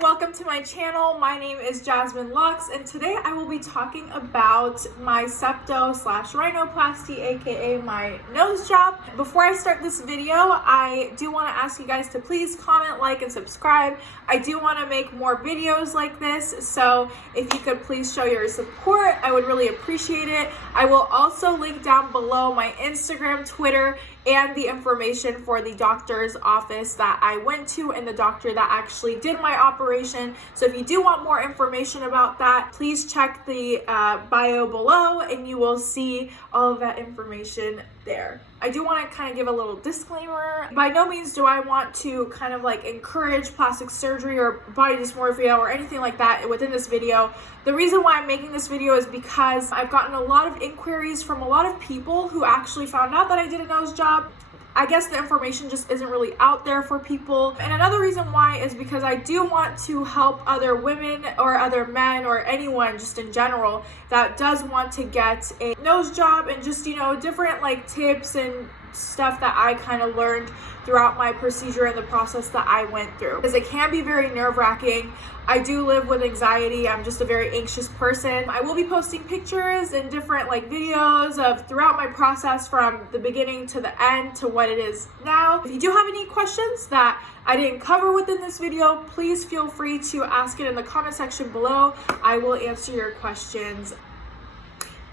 welcome to my channel. My name is Jasmine Lux, and today I will be talking about my Septo/Rhinoplasty, aka my nose job. Before I start this video, I do want to ask you guys to please comment, like, and subscribe. I do want to make more videos like this, so if you could please show your support, I would really appreciate it. I will also link down below my Instagram, Twitter, and the information for the doctor's office that I went to and the doctor that actually did my operation. So if you do want more information about that, please check the bio below and you will see all of that information there. I do want to kind of give a little disclaimer. By no means do I want to kind of like encourage plastic surgery or body dysmorphia or anything like that within this video. The reason why I'm making this video is because I've gotten a lot of inquiries from a lot of people who actually found out that I did a nose job. I guess the information just isn't really out there for people. And another reason why is because I do want to help other women or other men or anyone just in general that does want to get a nose job, and just, you know, different like tips and stuff that I kind of learned throughout my procedure and the process that I went through, because it can be very nerve-wracking. I do live with anxiety. I'm just a very anxious person. I will be posting pictures and different like videos of throughout my process from the beginning to the end to what it is now. If you do have any questions that I didn't cover within this video, please feel free to ask it in the comment section below. I will answer your questions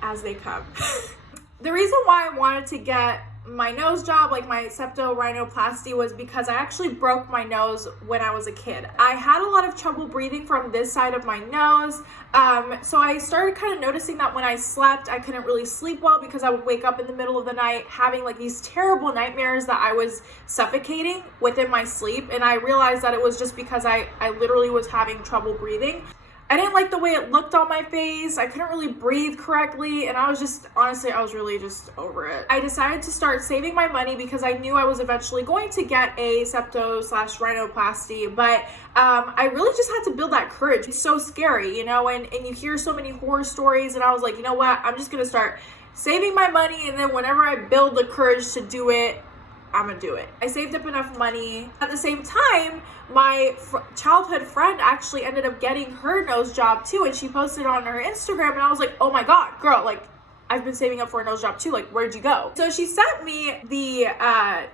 as they come. The reason why I wanted to get my nose job, like my septo-rhinoplasty, was because I actually broke my nose when I was a kid. I had a lot of trouble breathing from this side of my nose, so I started kind of noticing that when I slept, I couldn't really sleep well because I would wake up in the middle of the night having like these terrible nightmares that I was suffocating within my sleep, and I realized that it was just because I literally was having trouble breathing. I didn't like the way it looked on my face. I couldn't really breathe correctly, and I was just, honestly, I was really just over it. I decided to start saving my money because I knew I was eventually going to get a septo/rhinoplasty, but I really just had to build that courage. It's so scary, you know, and you hear so many horror stories, and I was like, you know what, I'm just gonna start saving my money, and then whenever I build the courage to do it, I'm gonna do it. I saved up enough money. At the same time, my childhood friend actually ended up getting her nose job too, and she posted on her Instagram, and I was like, oh my god, girl, like, I've been saving up for a nose job too, like, where'd you go? So she sent me the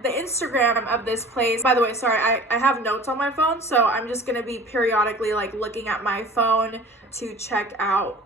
Instagram of this place. By the way, sorry, I have notes on my phone, so I'm just gonna be periodically like looking at my phone to check out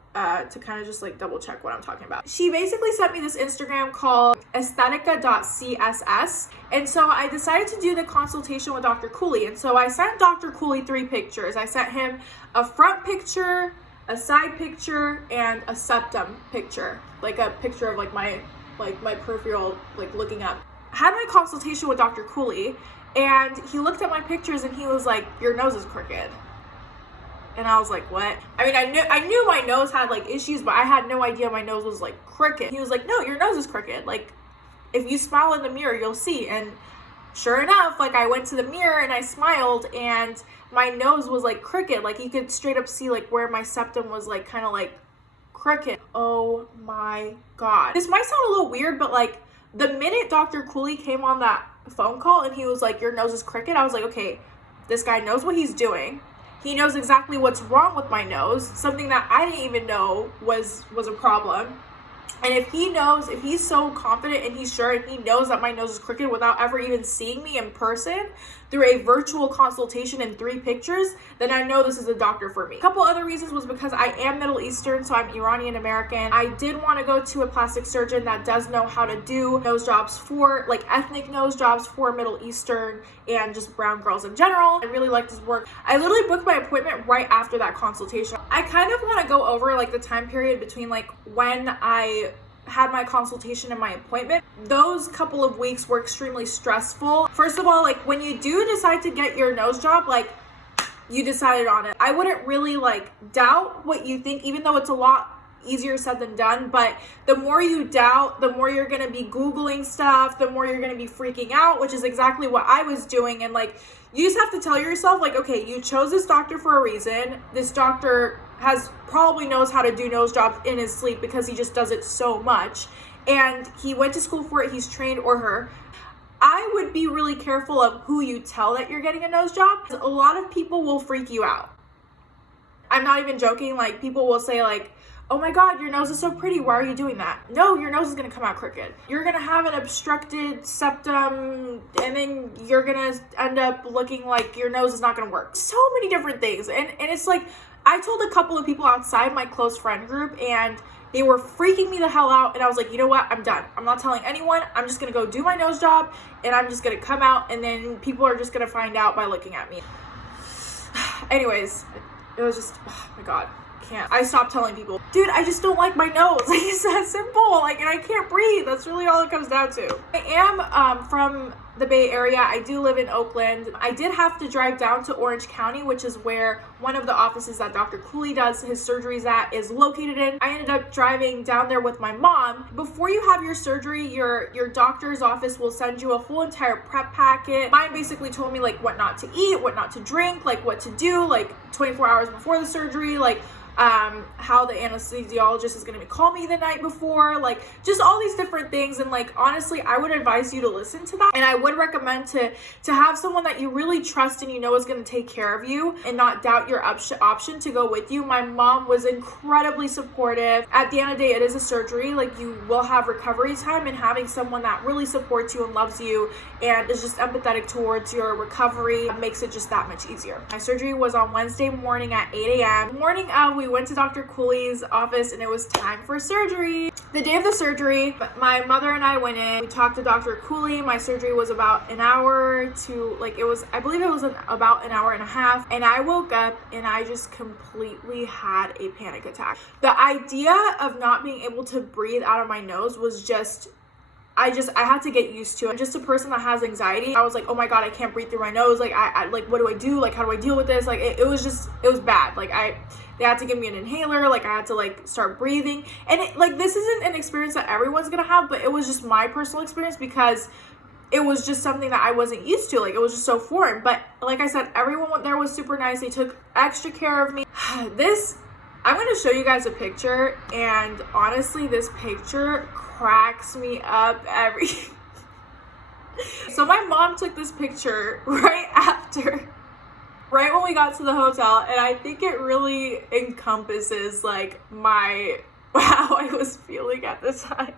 to kind of just like double check what I'm talking about. She basically sent me this Instagram called Esthetica.css, and so I decided to do the consultation with Dr. Kouli. And so I sent Dr. Kouli 3 pictures. I sent him a front picture, a side picture, and a septum picture, like a picture of like my peripheral, like looking up. I had my consultation with Dr. Kouli, and he looked at my pictures and he was like, your nose is crooked. And I was like, what? I mean, I knew my nose had like issues, but I had no idea my nose was like crooked. He was like, no, your nose is crooked. Like, if you smile in the mirror, you'll see. And sure enough, like, I went to the mirror and I smiled, and my nose was like crooked. Like, you could straight up see like where my septum was like kind of like crooked. Oh my god. This might sound a little weird, but like the minute Dr. Kouli came on that phone call and he was like, your nose is crooked, I was like, okay, this guy knows what he's doing. He knows exactly what's wrong with my nose, something that I didn't even know was a problem. And if he knows, if he's so confident and he's sure and he knows that my nose is crooked without ever even seeing me in person through a virtual consultation and 3 pictures, then I know this is a doctor for me. A couple other reasons was because I am Middle Eastern, so I'm Iranian American. I did want to go to a plastic surgeon that does know how to do nose jobs for, like, ethnic nose jobs for Middle Eastern and just brown girls in general. I really liked his work. I literally booked my appointment right after that consultation. I kind of want to go over like the time period between like when I had my consultation and my appointment. Those couple of weeks were extremely stressful. First of all, like, when you do decide to get your nose job, like, you decided on it. I wouldn't really like doubt what you think, even though it's a lot easier said than done, but the more you doubt, the more you're gonna be Googling stuff, the more you're gonna be freaking out, which is exactly what I was doing. And like, you just have to tell yourself, like, okay, you chose this doctor for a reason. This doctor probably knows how to do nose jobs in his sleep because he just does it so much, and he went to school for it. He's trained, or her. I would be really careful of who you tell that you're getting a nose job. A lot of people will freak you out. I'm not even joking. Like, people will say like, oh my God, your nose is so pretty. Why are you doing that? No, your nose is going to come out crooked. You're going to have an obstructed septum, and then you're going to end up looking like your nose is not going to work. So many different things. And it's like, I told a couple of people outside my close friend group, and they were freaking me the hell out. And I was like, you know what? I'm done. I'm not telling anyone. I'm just going to go do my nose job, and I'm just going to come out, and then people are just going to find out by looking at me. Anyways, it was just, oh my God. I stopped telling people, dude, I just don't like my nose. Like, it's that simple. Like, and I can't breathe. That's really all it comes down to. I am from the Bay Area. I do live in Oakland. I did have to drive down to Orange County, which is where one of the offices that Dr. Kouli does his surgeries at is located in. I ended up driving down there with my mom. Before you have your surgery, your doctor's office will send you a whole entire prep packet. Mine basically told me like what not to eat, what not to drink, like what to do, like 24 hours before the surgery, like how the anesthesiologist is going to call me the night before, like just all these different things. And like, honestly, I would advise you to listen to that. And I would recommend to have someone that you really trust and you know is going to take care of you and not doubt your option to go with you. My mom was incredibly supportive. At the end of the day, it is a surgery. Like, you will have recovery time, and having someone that really supports you and loves you and is just empathetic towards your recovery makes it just that much easier. My surgery was on Wednesday morning at 8 a.m. The morning of, we went to Dr. Kouli's office, and it was time for surgery. The day of the surgery, my mother and I went in. We talked to Dr. Kouli. My surgery was about an hour to, like, I believe it was about an hour and a half. And I woke up and I just completely had a panic attack. The idea of not being able to breathe out of my nose was just, I had to get used to it. I'm just a person that has anxiety. I was like, oh my God, I can't breathe through my nose. Like, I like, what do I do? Like, how do I deal with this? Like, it was bad. Like, they had to give me an inhaler. Like, I had to like start breathing. And this isn't an experience that everyone's gonna have, but it was just my personal experience because it was just something that I wasn't used to. Like, it was just so foreign. But like I said, everyone there was super nice. They took extra care of me. I'm going to show you guys a picture, and honestly, this picture cracks me up every... So my mom took this picture right when we got to the hotel, and I think it really encompasses like how I was feeling at the time.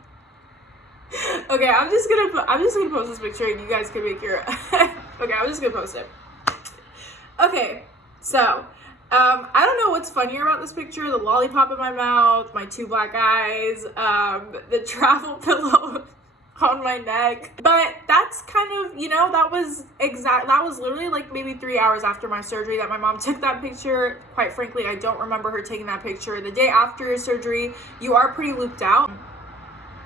Okay, I'm just gonna post this picture, and you guys can make your... Okay, I'm just gonna post it. Okay, so I don't know what's funnier about this picture: the lollipop in my mouth, my two black eyes, the travel pillow on my neck. But that's kind of, that was literally like maybe 3 hours after my surgery that my mom took that picture. Quite frankly, I don't remember her taking that picture. The day after your surgery, you are pretty looped out,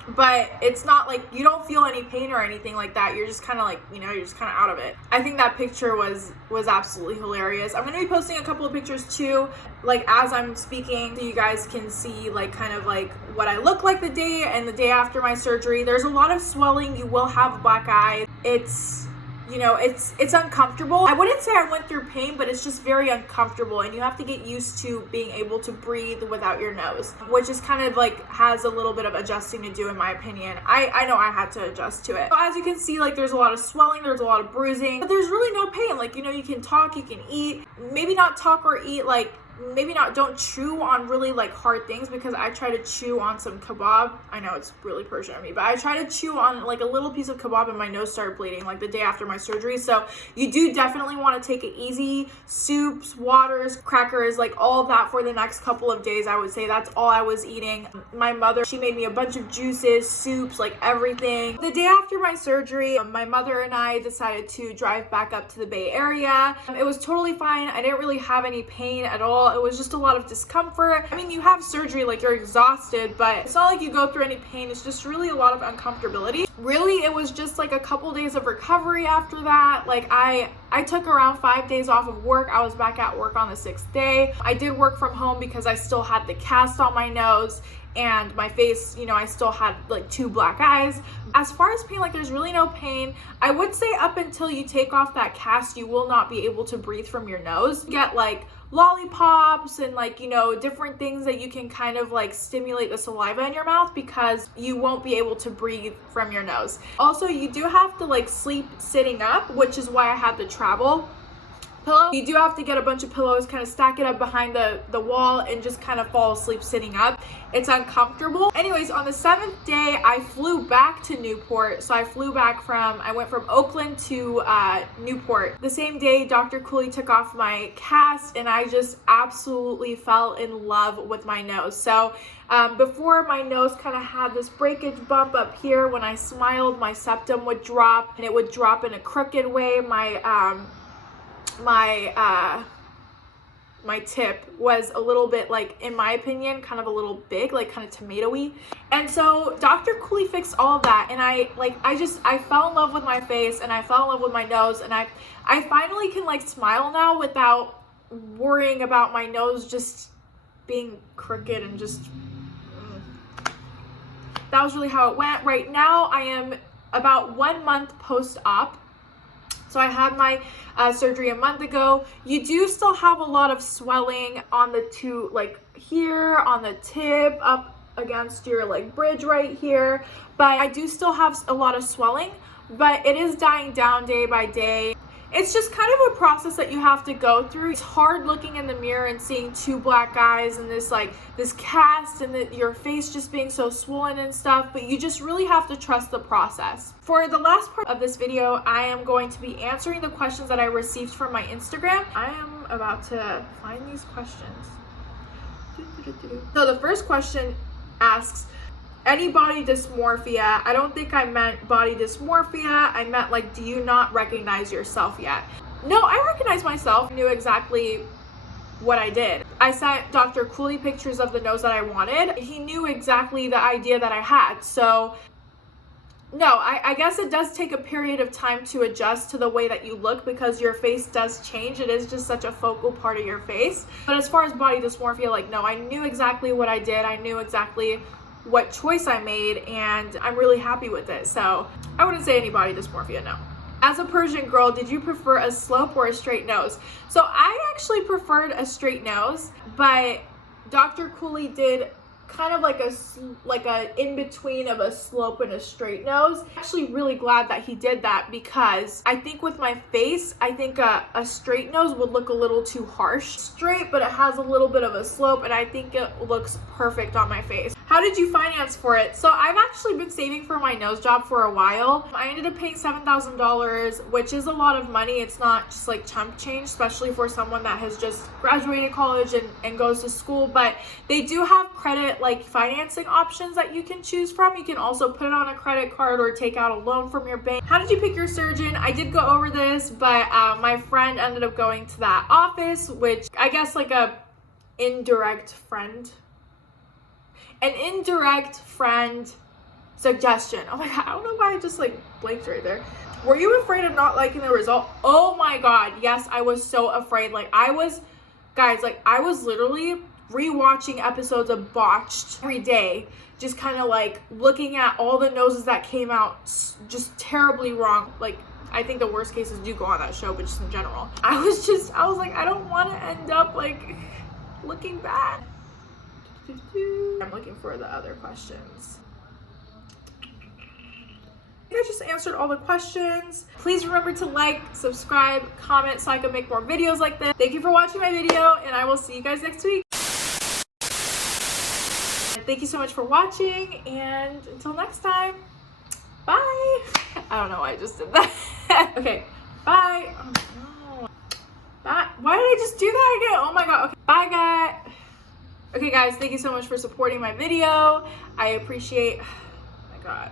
but it's not like you don't feel any pain or anything like that. You're just kind of like, you're just kind of out of it. I think that picture was absolutely hilarious. I'm going to be posting a couple of pictures too, like as I'm speaking, so you guys can see like kind of like what I look like the day and the day after my surgery. There's a lot of swelling. You will have black eye. It's uncomfortable. I wouldn't say I went through pain, but it's just very uncomfortable, and you have to get used to being able to breathe without your nose, which is kind of like has a little bit of adjusting to do, in my opinion. I know I had to adjust to it. So as you can see, like, there's a lot of swelling, there's a lot of bruising, but there's really no pain. Like, you can talk, you can eat, maybe not talk or eat, like maybe not, don't chew on really like hard things, because I try to chew on some kebab. I know it's really Persian of me, but I try to chew on like a little piece of kebab and my nose started bleeding like the day after my surgery. So you do definitely want to take it easy. Soups, waters, crackers, like all of that for the next couple of days. I would say that's all I was eating. My mother, she made me a bunch of juices, soups, like everything. The day after my surgery, my mother and I decided to drive back up to the Bay Area. It was totally fine. I didn't really have any pain at all. It was just a lot of discomfort. I mean, you have surgery, like you're exhausted, but it's not like you go through any pain. It's just really a lot of uncomfortability. Really, it was just like a couple days of recovery after that. Like I I took around 5 days off of work. I was back at work on the 6th day. I did work from home because I still had the cast on my nose and my face, you know, I still had like 2 black eyes. As far as pain, like there's really no pain. I would say up until you take off that cast, you will not be able to breathe from your nose. You get like lollipops and like, you know, different things that you can kind of like stimulate the saliva in your mouth because you won't be able to breathe from your nose. Also, you do have to like sleep sitting up, which is why I had the travel pillow. You do have to get a bunch of pillows, kind of stack it up behind the wall and just kind of fall asleep sitting up. It's uncomfortable. Anyways, on the 7th day, I flew back to Newport. So I went from Oakland to Newport. The same day, Dr. Kouli took off my cast and I just absolutely fell in love with my nose. So before, my nose kind of had this breakage bump up here. When I smiled, my septum would drop and it would drop in a crooked way. My tip was a little bit, like, in my opinion, kind of a little big, like kind of tomatoey. And so Dr. Kouli fixed all of that, and I fell in love with my face and I fell in love with my nose, and I finally can like smile now without worrying about my nose just being crooked and just that was really how it went. Right now I am about 1 month post-op. So I had my surgery a month ago. You do still have a lot of swelling on the two, like here on the tip, up against your like bridge right here. But I do still have a lot of swelling, but it is dying down day by day. It's just kind of a process that you have to go through. It's hard looking in the mirror and seeing 2 black eyes and this cast and your face just being so swollen and stuff, but you just really have to trust the process. For the last part of this video, I am going to be answering the questions that I received from my Instagram. I am about to find these questions. So the first question asks, any body dysmorphia? I don't think I meant body dysmorphia. I meant like, do you not recognize yourself yet? No, I recognize myself. I knew exactly what I did. I sent Dr. Kouli pictures of the nose that I wanted. He knew exactly the idea that I had. So no, I guess it does take a period of time to adjust to the way that you look because your face does change. It is just such a focal part of your face. But as far as body dysmorphia, like, no, I knew exactly what I did. I knew exactly what choice I made, and I'm really happy with it. So I wouldn't say any body dysmorphia, no. As a Persian girl, did you prefer a slope or a straight nose? So I actually preferred a straight nose, but Dr. Kouli did kind of like a in-between of a slope and a straight nose. I'm actually really glad that he did that because I think with my face, I think a straight nose would look a little too harsh. Straight, but it has a little bit of a slope, and I think it looks perfect on my face. How did you finance for it? So I've actually been saving for my nose job for a while. I ended up paying $7,000, which is a lot of money. It's not just like chump change, especially for someone that has just graduated college and goes to school, but they do have credit like financing options that you can choose from. You can also put it on a credit card or take out a loan from your bank. How did you pick your surgeon? I did go over this, but my friend ended up going to that office, which I guess like an indirect friend suggestion. Oh my god, I don't know why I just like blanked right there. Were you afraid of not liking the result? Oh my god, yes, I was so afraid. Like I was literally rewatching episodes of Botched every day, just kind of like looking at all the noses that came out just terribly wrong. Like I think the worst cases do go on that show, but just in general, I was like, I don't want to end up like looking bad. I'm looking for the other questions. I just answered all the questions. Please remember to like, subscribe, comment so I can make more videos like this. Thank you for watching my video, and I will see you guys next week. Thank you so much for watching, and until next time, bye. I don't know why I just did that. Okay, bye. Oh, no. Bye. Why did I just do that again? Oh my god. Okay, bye guys. Okay guys, thank you so much for supporting my video. I appreciate, oh my god.